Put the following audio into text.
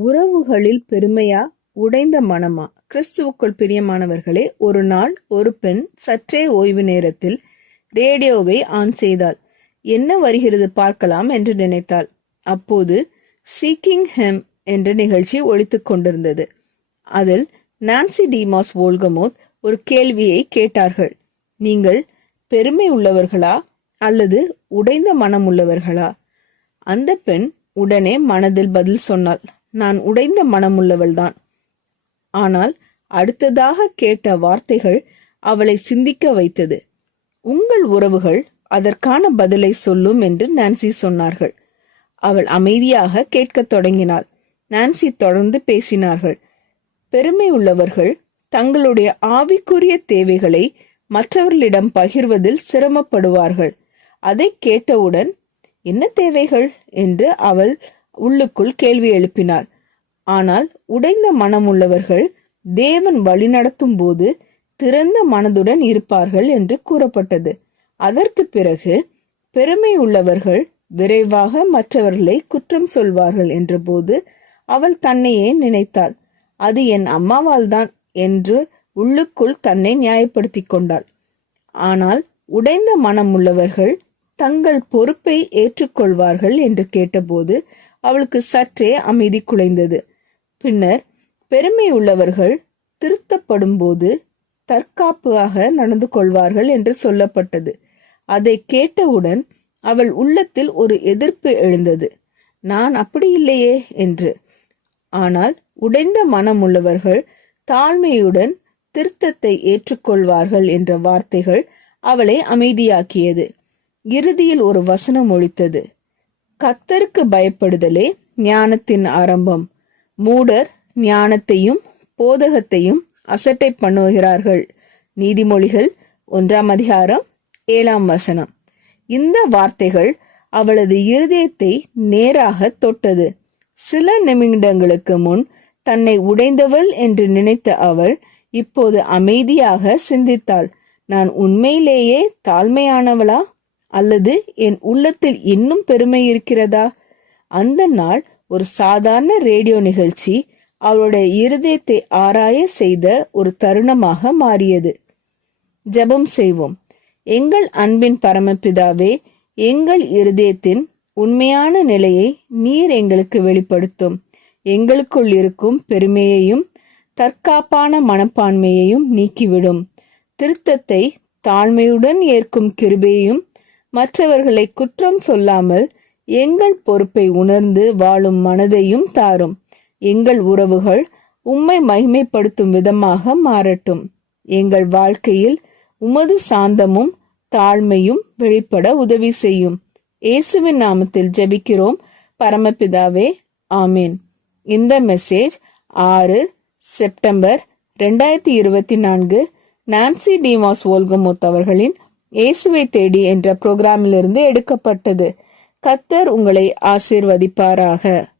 உறவுகளில் பெருமையா, உடைந்த மனமா? கிறிஸ்துவுக்குள் பிரியமானவர்களே, ஒரு நாள் ஒரு பெண் சற்றே ஓய்வு நேரத்தில் ரேடியோவை ஆன் செய்தாள். என்ன வருகிறது பார்க்கலாம் என்று நினைத்தாள். அப்போது சீக்கிங் ஹெம் என்ற நிகழ்ச்சி ஒலித்துக் கொண்டிருந்தது. அதில் நான்சி டிமாஸ் வோல்கமோத் ஒரு கேள்வியை கேட்டார்கள். நீங்கள் பெருமை உள்ளவர்களா அல்லது உடைந்த மனம் உள்ளவர்களா? அந்த பெண் உடனே மனதில் பதில் சொன்னாள், நான் உடைந்த மனமுள்ளவள்தான். ஆனால் அடுத்ததாக கேட்ட வார்த்தைகள் அவளை சிந்திக்க வைத்தது. உங்கள் உறவுகள் அதற்கான பதிலை சொல்லும் என்று நான்சி சொன்னார்கள். அவள் அமைதியாக கேட்கத் தொடங்கினாள். நான்சி தொடர்ந்து பேசினார்கள். பெருமை உள்ளவர்கள் தங்களுடைய ஆவிக்குரிய தேவைகளை மற்றவர்களிடம் பகிர்வதில் சிரமப்படுவார்கள். அதை கேட்டவுடன், என்ன தேவைகள் என்று அவள் உள்ளுக்குள் கேள்வி எழுப்பினாள். ஆனால் உடைந்த மனம் உள்ளவர்கள் தேவன் வழிநடத்தும் போது திறந்த மனதுடன் இருப்பார்கள் என்று கூறப்பட்டது. அதற்கு பிறகு பெருமை உள்ளவர்கள் விரைவாக மற்றவர்களை குற்றம் சொல்வார்கள் என்ற போது அவள் தன்னையே நினைத்தாள். அது என் அம்மாவால் தான் என்று உள்ளுக்குள் தன்னை நியாயப்படுத்திக் கொண்டாள். ஆனால் உடைந்த மனம் உள்ளவர்கள் தங்கள் பொறுப்பை ஏற்றுக்கொள்வார்கள் என்று கேட்டபோது அவளுக்கு சற்றே அமைதி குலைந்தது. பின்னர் பெருமை உள்ளவர்கள் திருத்தப்படும் போது தற்காப்பாக நடந்து கொள்வார்கள் என்று சொல்லப்பட்டது. அதை கேட்டவுடன் அவள் உள்ளத்தில் ஒரு எதிர்ப்பு எழுந்தது. நான் அப்படி இல்லையே என்று. ஆனால் உடைந்த மனம் உள்ளவர்கள் தாழ்மையுடன் திருத்தத்தை ஏற்றுக்கொள்வார்கள் என்ற வார்த்தைகள் அவளை அமைதியாக்கியது. இறுதியில் ஒரு வசனம் ஒலித்தது. கர்த்தருக்கு பயப்படுதலே ஞானத்தின் ஆரம்பம். மூடர் ஞானத்தையும் போதகத்தையும் அசட்டை பண்ணுகிறார்கள். நீதிமொழிகள் 1:7 இந்த வார்த்தைகள் அவளது இருதயத்தை நேராக தொட்டது. சில நிமிடங்களுக்கு முன் தன்னை உடைந்தவள் என்று நினைத்த அவள் இப்போது அமைதியாக சிந்தித்தாள். நான் உண்மையிலேயே தாழ்மையானவளா அல்லது என் உள்ளத்தில் இன்னும் பெருமை இருக்கிறதா? அந்த நாள் ஒரு சாதாரண ரேடியோ நிகழ்ச்சி அவளுடைய இருதயத்தை ஆராய செய்த ஒரு தருணமாக மாறியது. ஜெபம் செய்வோம். எங்கள் அன்பின் பரமபிதாவே, எங்கள் இருதயத்தின் உண்மையான நிலையை நீர் எங்களுக்கு வெளிப்படுத்தும். எங்களுக்குள் இருக்கும் பெருமையையும் தற்காப்பான மனப்பான்மையையும் நீக்கிவிடும். திருத்தத்தை தாழ்மையுடன் ஏற்கும் கிருபையையும் மற்றவர்களை குற்றம் சொல்லாமல் எங்கள் பொறுப்பை உணர்ந்து வாழும் மனதையும் தாரும். எங்கள் உறவுகள் உம்மை மகிமைப்படுத்தும் விதமாக மாறட்டும். எங்கள் வாழ்க்கையில் உமது சாந்தமும் தாழ்மையும் வெளிப்பட உதவி செய்யும். இயேசுவின் நாமத்தில் ஜெபிக்கிறோம் பரமபிதாவே, ஆமீன். இந்த மெசேஜ் 6 செப்டம்பர் 2024 நான்சி டிமாஸ் வோல்கமோத் அவர்களின் இயேசுவை தேடி என்ற புரோகிராமிலிருந்து எடுக்கப்பட்டது. கர்த்தர் உங்களை ஆசீர்வதிப்பாராக.